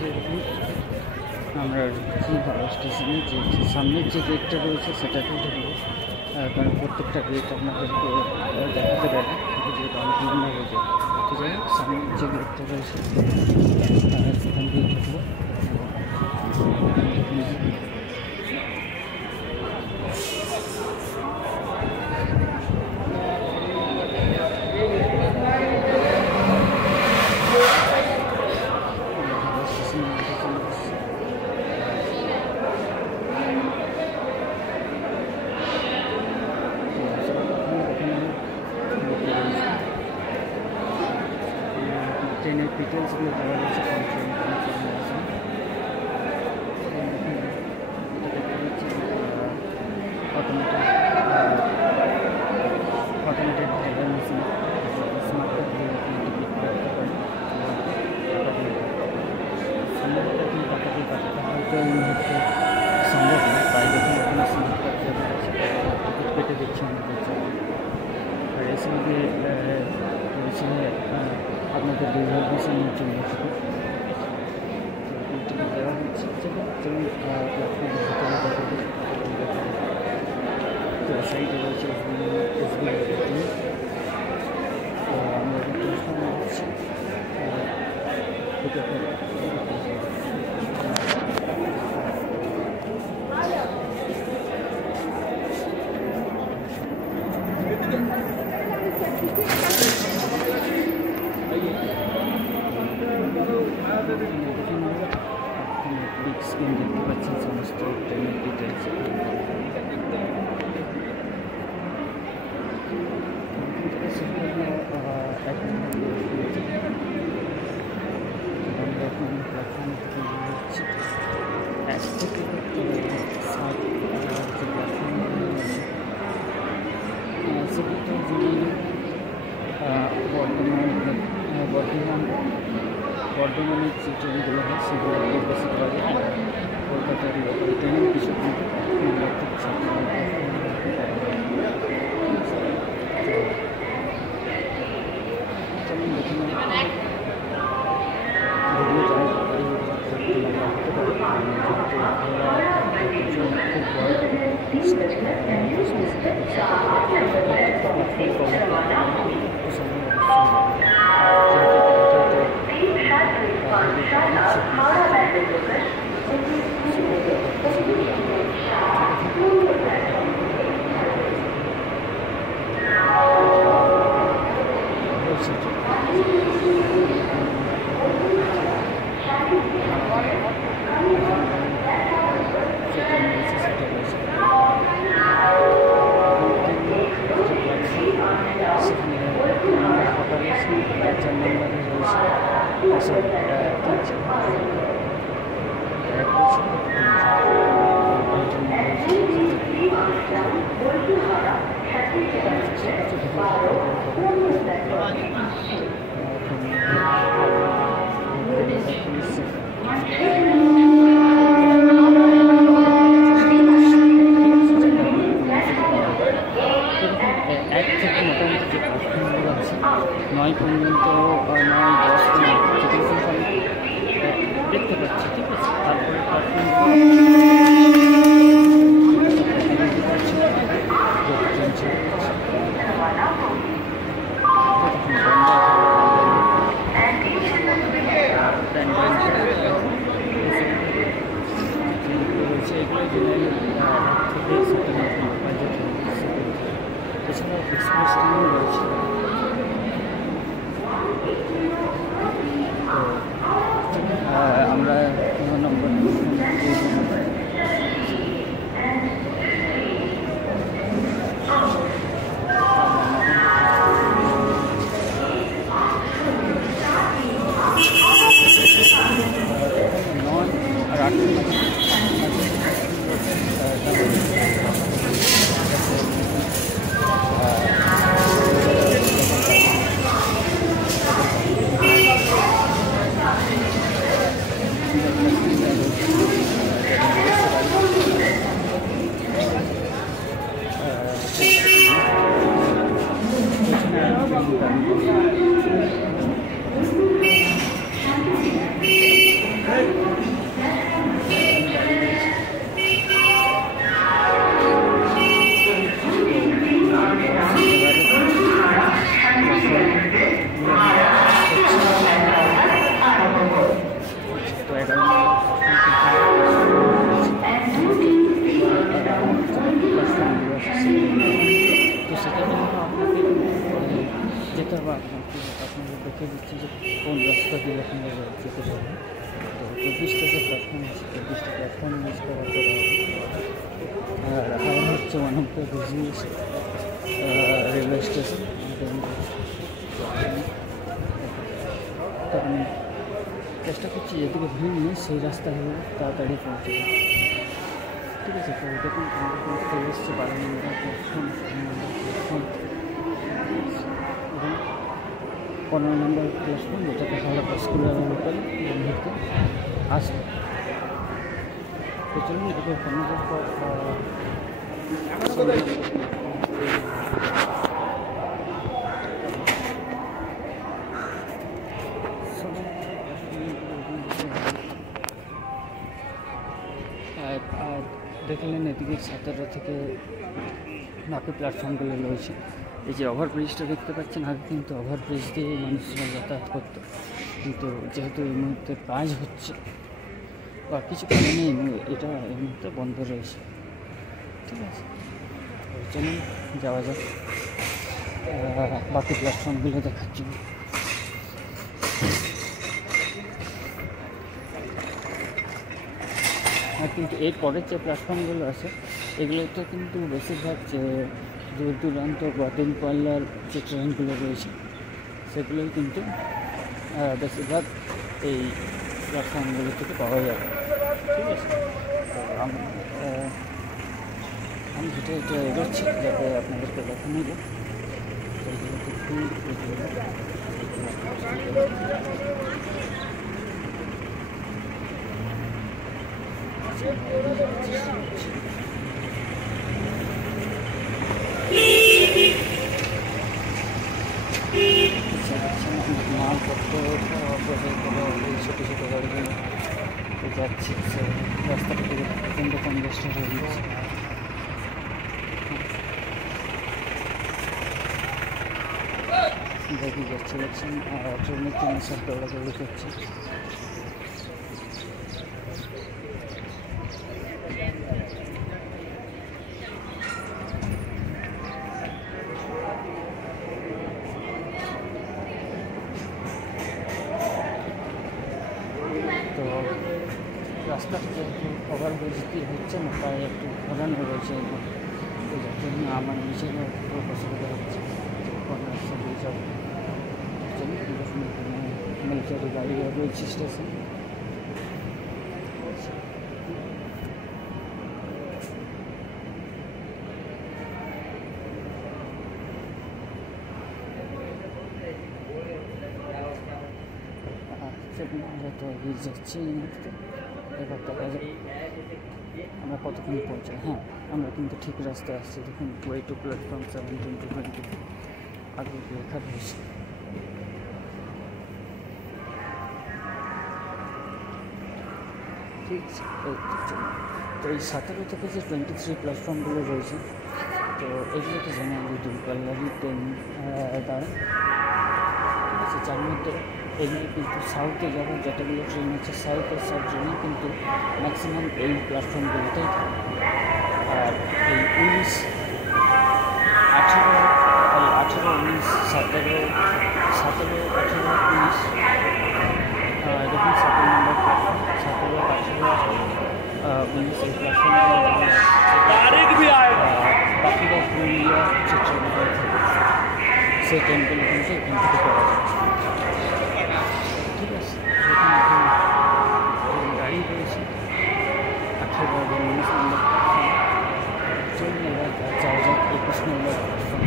আমরা হাওড়া স্টেশনে যে সামনের যে গেটটা রয়েছে সেটাতেই ঢুকবো, কারণ প্রত্যেকটা গেট আপনাদেরকে দেখাতে পারে, যেহেতু আমি বিভিন্ন গেটে তো যাই হোক সামনের যে গেটটা রয়েছে সেখান দিয়ে ঢুকবো। ট্রেনের ডিটেলসগুলো দেওয়া রয়েছে, কোন ট্রেন কোন ট্রেনে আছে। Automated driver machine, smart card দিয়ে আপনি টিকিট কাটতে পারেন। সম্ভবত আপনি টাকা দিয়ে কাটাতে হয়তো এই মুহূর্তে সম্ভব না, তাই যখন ওখানে স্মার্ট কার্ড দেওয়া আছে টিকিট কেটে দিচ্ছে আমাদের জন্য। আর এর সঙ্গে রয়েছে আপনাদের রিজার্ভেশনের জন্য টিকিট দেওয়া হচ্ছে। যেমন প্ল্যাটফর্মের ভিতরে দেখা তো সাইডে রয়েছে এসবিআই এটিএম। তো আমরা প্ল্যাটফর্মে যাচ্ছি। বিগ স্ক্রিন দেখতে পাচ্ছেন সমস্ত ট্রেনের ডিটেলস। আমরা এখন প্ল্যাটফর্ম থেকে যাচ্ছি 1 থেকে 7 যে প্ল্যাটফর্ম রয়েছে সেক্ষেত্রে যিনি বর্ধমানের যে ট্রেনগুলো হয় সেগুলো বেশিরভাগই কলকাতার ট্রেনের কিছু কিন্তু নয় পর্যন্ত 9-10 দেখতে পাচ্ছি, ঠিক আছে। তারপরে দিয়ে আপনাদের যেতে হবে। তো 24টা যে প্ল্যাটফর্ম আছে 24টা প্ল্যাটফর্ম ইউজ করার পরে আর হাওড়া হচ্ছে one of the busiest railway station. কারণ চেষ্টা করছি যেদিকে ভিড় নেই সেই রাস্তাগুলো তাড়াতাড়ি পৌঁছে যায়। ঠিক আছে, তো দেখুন চলে এসছে 12 নম্বর প্ল্যাটফর্ম, 15 নম্বর প্ল্যাটফর্ম, যেটাকে হাওড়া স্কুলের লোকাল মুহূর্তে আসবে। তো চলুন এটাকে কমানোর পর দেখলেন এদিকে 17 থেকে বাকি প্ল্যাটফর্মগুলো রয়েছে। এই যে ওভারব্রিজটা দেখতে পাচ্ছেন, আগে কিন্তু ওভারব্রিজ দিয়ে মানুষরা যাতায়াত করতো, কিন্তু যেহেতু এই মুহূর্তে কাজ হচ্ছে বা কিছু কারণে এটা এই মুহূর্তে বন্ধ রয়েছে। ঠিক আছে, চলুন যাওয়া যাক বাকি প্ল্যাটফর্মগুলো দেখার জন্য। কিন্তু এর পরের যে প্ল্যাটফর্মগুলো আছে এগুলোতে কিন্তু বেশিরভাগ যে দূর দূরান্ত বা দূরপাল্লার যে ট্রেনগুলো রয়েছে সেগুলোই কিন্তু বেশিরভাগ এই প্ল্যাটফর্মগুলো থেকে পাওয়া যাবে। ঠিক আছে, তো আমি যেটা এগোচ্ছি যাতে আপনাদেরকে দেখানো যায়। মালপত্র ছোটো ছোটো গাড়িগুলো যাচ্ছে, রাস্তাটা থেকে প্রচণ্ড কনজেস্টেড হয়ে গেছে। দেখি যাচ্ছে দেখছেন ট্রেনের জন্য সব দৌড়াদৌড়ি করছে। তো রাস্তাটা যেহেতু ওভারব্রিজ দিয়ে হচ্ছে না, তাই একটু ঘোরানো রয়েছে, যার জন্য আমার নিজেরও খুব অসুবিধা হচ্ছে। মিলিটারি গাড়ি রয়েছে স্টেশন। আমরা তো এগিয়ে যাচ্ছি, এবার দেখা যায় আমরা কতক্ষণ পৌঁছাই। হ্যাঁ, আমরা কিন্তু ঠিক রাস্তায় আসছি। দেখুন ওয়ে টু প্ল্যাটফর্ম 17 to 20 আগে লেখা রয়েছে। ঠিক আছে, তো এই 17 থেকে যে 23 প্ল্যাটফর্মগুলো রয়েছে, তো এগুলোতে জেনারেলি দূরপাল্লারই ট্রেন দাঁড়ায়। ঠিক আছে, যার মধ্যে এগুলো কিন্তু সাউথে যাওয়ার যতগুলো ট্রেন আছে সাউথের সব ট্রেনই কিন্তু ম্যাক্সিমাম এই প্ল্যাটফর্মগুলোতেই থাকে। আর এই 19, 18, 19, 17, 18, 19 দেখুন 17 নম্বর প্ল্যাটফর্ম, 17, 18, 19 এই প্ল্যাটফর্মগুলো বাকিরা পুরুলিয়া যে ট্রেনগুলো থাকে সেই ট্রেনগুলো কিন্তু এখান থেকে পাওয়া যাচ্ছে। ঠিক আছে, গাড়ি রয়েছে 18 এবং 19 নম্বর জন্য এবার যাওয়া যাক 21 নম্বর প্ল্যাটফর্ম।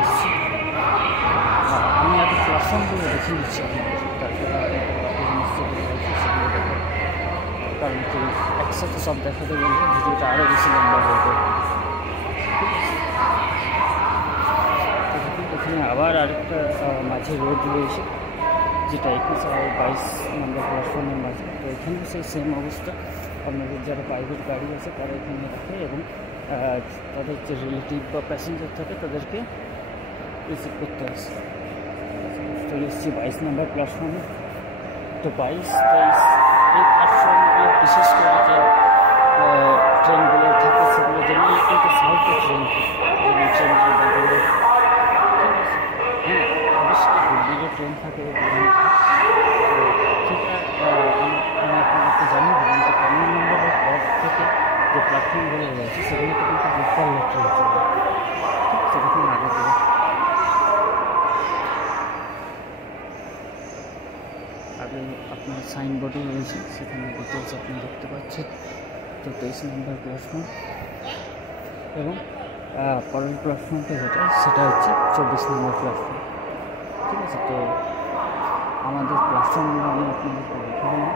আসছি, আমি আগে প্ল্যাটফর্মগুলো দেখে নিচ্ছি তারপরে বাকি জিনিস যেগুলো রয়েছে সেগুলো দেখো, কারণ কি একসাথে সব দেখাতে গেলে ভিডিওটা আরও বেশি লম্বা হয়ে যাবে। এখানে আবার আরেকটা মাঝে রোড রয়েছে, যেটা 21 আর 22 নম্বর প্ল্যাটফর্মের মাঝে। তো এখানেও সেই সেম অবস্থা, আপনাদের যারা প্রাইভেট গাড়ি আছে তারা এখানে রাখে এবং তাদের যে রিলেটিভ বা প্যাসেঞ্জার থাকে তাদেরকে রিসিভ করতে আসে। চলে এসেছি 22 নম্বর প্ল্যাটফর্মে। তো 22, 23 এই প্ল্যাটফর্মগুলো বিশেষ করে যে ট্রেনগুলো থাকে সেগুলো জেনারেলি কিন্তু সাউথের ট্রেন থাকে, যেমন ট্রেনগুলো সাইনবোর্ডও রয়েছে, সেখানে ডিটেলস আপনি দেখতে পাচ্ছেন। তো 23 নম্বর প্ল্যাটফর্ম এবং পরের প্ল্যাটফর্মটা যেটা সেটা হচ্ছে 24 নম্বর প্ল্যাটফর্ম। ঠিক আছে, তো আমাদের প্ল্যাটফর্মগুলো আমি আপনাদেরকে দেখে দিলাম।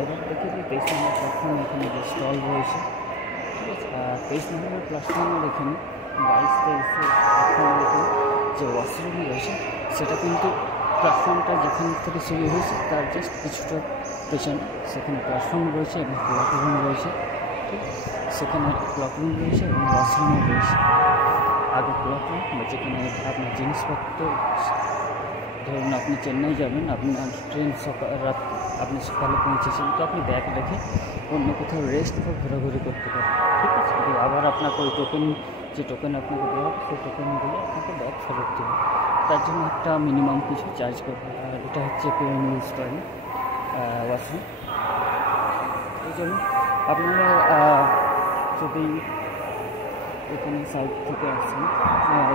এবার দেখি যে 23 নম্বর প্ল্যাটফর্মে এখানে যে স্টল রয়েছে, ঠিক আছে। 23 নম্বর প্ল্যাটফর্মের এখানে 22-23 এখানে যে ওয়াশরুম রয়েছে সেটা কিন্তু প্ল্যাটফর্মটা যেখান থেকে শুরু হয়েছে তার জাস্ট কিছুটা পেছনে সেখানে প্ল্যাটফর্ম রয়েছে এবং ক্লক রুম রয়েছে। ঠিক, সেখানে ক্লক রুম রয়েছে এবং ওয়াশরুমও রয়েছে। আগে ক্লক রুম যেখানে আপনার জিনিসপত্র, ধরুন আপনি চেন্নাই যাবেন, আপনার ট্রেন রাত আপনি সকালে পৌঁছেছেন, তো আপনি ব্যাগ রেখে অন্য কোথাও রেস্ট বা ঘোরাঘুরি করতে পারেন। ঠিক আছে, আবার আপনাকে ওই যে টোকেন আপনাকে দেওয়া হবে সেই টোকেনগুলো আপনাকে ব্যাগ ফেরত দেবে। তার জন্য একটা মিনিমাম কিছু চার্জ করবে, আর এটা হচ্ছে pay and use time washroom. এই জন্য আপনারা যদি এখানে সাইড থেকে আসেন,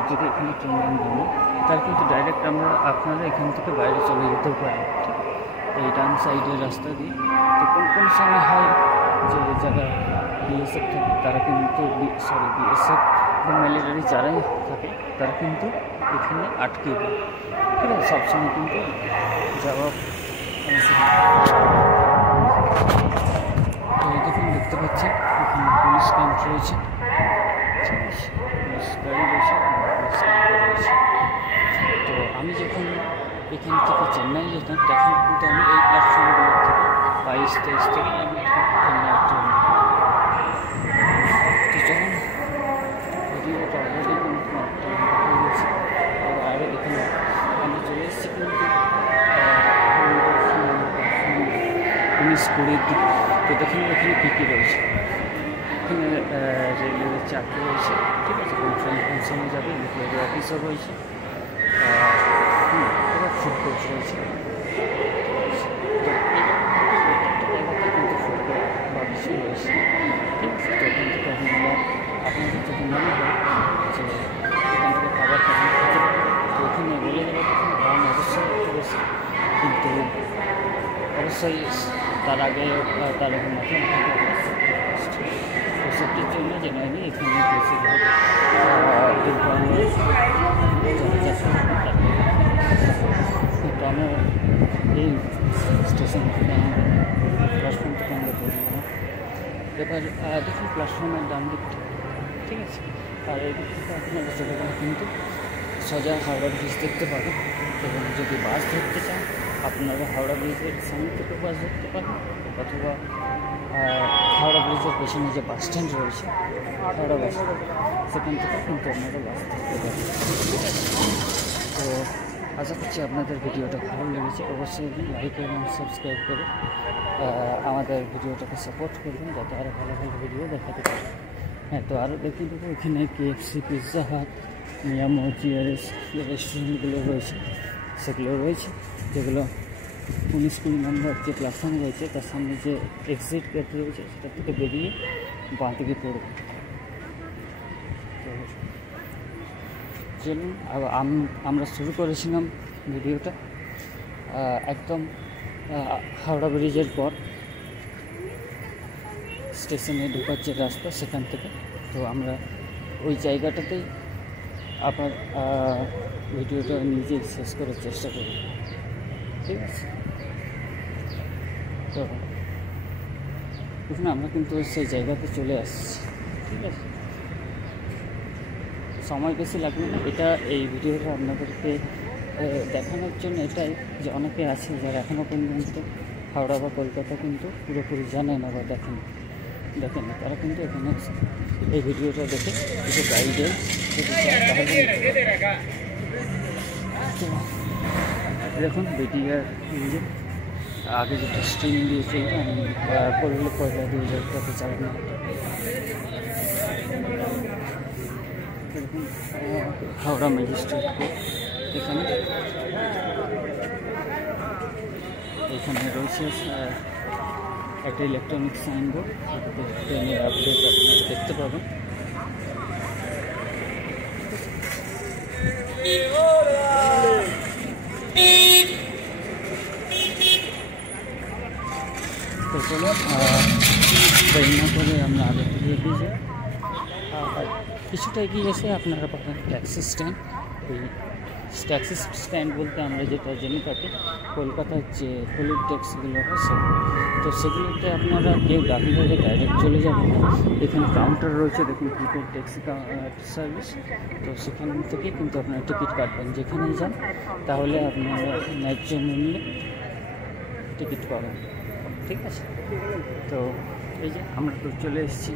যদি এখানে ট্রেন লাইন নামে, তাহলে কিন্তু ডাইরেক্ট আপনারা এখান থেকে বাইরে চলে যেতেও পারেন। ঠিক, এই ডান সাইডের রাস্তা দিয়ে। তো কোন সময় হয় যে যারা বিএসএফ থাকে তারা কিন্তু বিএসএফ বা মিলিটারি যারাই থাকে তারা কিন্তু এখানে আটকে দেয়। ঠিক আছে, সবসময় কিন্তু যাওয়া দেখুন, দেখতে পাচ্ছেন এখানে পুলিশ ক্যাম্প রয়েছে। ঠিক আছে, পুলিশ গাড়ি রয়েছে, পুলিশ ক্যাম্প রয়েছে। তো আমি যখন এখান থেকে চেন্নাই যেতাম তখন কিন্তু আমি এই প্ল্যাটফর্মগুলোর থেকে 22-23 থেকে আমি চেন্নাই ট্রেন। তো যখন ভিডিওটা অলরেডি কিন্তু হয়ে গেছে, আরও এখানে আমি চলে এসেছি কিন্তু 19-20 দিক। তো দেখুন এখানে কী কী রয়েছে। এখানে রেলওয়ের চাকরি রয়েছে। ঠিক আছে, কোন ট্রেন কোন সময় যাবে রেলওয়ে অফিসও রয়েছে। এবার ফুড কোর্ট রয়েছে। কিন্তু ফুড কোর্ট বা কিছু রয়েছে। ঠিক আছে, তো এখান থেকে আপনাদের যদি মনে হয় যে এখান থেকে খাবার খাবেন, তো এখানে বলে দেওয়ার দাম অবশ্যই একটু বেশি, কিন্তু অবশ্যই তার আগে তার মাথায় সেফটির জন্য জেনারেলি এখানে বেশিরভাগ তো আমরা এই স্টেশন থেকে প্ল্যাটফর্ম থেকে আমরা বললাম। এবার দেখুন প্ল্যাটফর্মের ডান দিকটা। ঠিক আছে, আর এই দিক থেকে আপনারা চলে গেলে কিন্তু সোজা হাওড়া ব্রিজ দেখতে পাবেন। এবং যদি বাস ধরতে চান আপনারা হাওড়া ব্রিজের সামনে থেকে বাস ধরতে পারেন, অথবা হাওড়া ব্রিজের পেছনে যে বাস স্ট্যান্ড রয়েছে হাওড়া বাস, সেখান থেকে কিন্তু আপনারা বাস ধরতে পারেন। ঠিক আছে, তো আশা করছি আপনাদের ভিডিওটা ভালো লেগেছে। অবশ্যই লাইক এবং সাবস্ক্রাইব করে আমাদের ভিডিওটাকে সাপোর্ট করবেন, যাতে আরও ভালো ভালো ভিডিও দেখাতে পারেন। হ্যাঁ, তো আরও দেখিয়ে দেবো এখানে KFC, পিৎজা হাট, মিয়ামো, জিআরএস রেস্টুরেন্টগুলো রয়েছে, সেগুলো রয়েছে যেগুলো 19-20 নম্বর যে প্ল্যাটফর্ম রয়েছে তার সামনে যে এক্সিট গেট রয়েছে সেটা থেকে বেরিয়ে বাঁ দিকে পড়বে। তো চলুন, আমরা শুরু করেছিলাম ভিডিওটা একদম হাওড়া ব্রিজের পর স্টেশনে ঢোকার যে রাস্তা সেখান থেকে। তো আমরা ওই জায়গাটাতেই আবার ভিডিওটা নিজেই শেষ করার চেষ্টা করি। ঠিক আছে, তো দেখুন আমরা কিন্তু সেই জায়গাতে চলে আসছি। ঠিক আছে, সময় বেশি লাগবে না। এটা এই ভিডিওটা আপনাদেরকে দেখানোর জন্য এটাই যে অনেকে আছে যারা এখনও পর্যন্ত হাওড়া বা কলকাতা কিন্তু পুরোপুরি জানে না বা দেখেন না, তারা কিন্তু এখানে এই ভিডিওটা দেখে কিছু গাইডেন্স যদি চায় তাহলে দেখুন বিটিআর ইঞ্জিন আগে যেটা স্ট্রিম দিয়ে চলতো, আমি করলে 2000 চালানো দেখুন হাওড়া ম্যাজিস্ট্রেট কোর্ট। এখানে রয়েছে একটা ইলেকট্রনিক সাইনবোর্ড, ট্রেনের আপডেট আপনারা দেখতে পাবেন। চলুন দেরি না করে আমরা আগে থেকে এগিয়ে যাই। আর কিছুটা এগিয়ে এসে আপনারা পাবেন ট্যাক্সি স্ট্যান্ড। এই ট্যাক্সি স্ট্যান্ড বলতে আমরা যেটা জেনে থাকি কলকাতার যে হলুদ ট্যাক্সিগুলো আছে, তো সেগুলোতে আপনারা কেউ দাবি হলে ডাইরেক্ট চলে যাবেন না। এখানে কাউন্টার রয়েছে, দেখুন প্রিপেড ট্যাক্সি সার্ভিস। তো সেখান থেকে কিন্তু আপনারা টিকিট কাটবেন, যেখানেই যান তাহলে আপনারা ন্যায্য মূল্যে টিকিট পাবেন, ঠিক আছে। তো এই যে আমরা তো চলে এসেছি,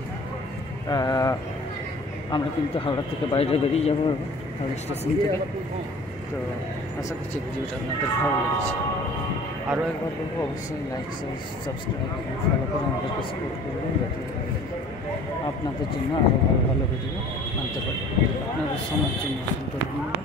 আমরা কিন্তু হাওড়া থেকে বাইরে বেরিয়ে যাবো হাওড়া স্টেশন থেকে। তো আশা করছি ভিডিওটা আপনাদের ভালো লেগেছে। আরও একবার বলবো, অবশ্যই লাইক সাবস্ক্রাইব এবং ফলো করে আমাদেরকে সাপোর্ট করবেন, যাতে আপনাদের জন্য আরও ভালো ভালো ভিডিও আনতে পারি। আপনাদের সময়ের জন্য অসংখ্য ধন্যবাদ।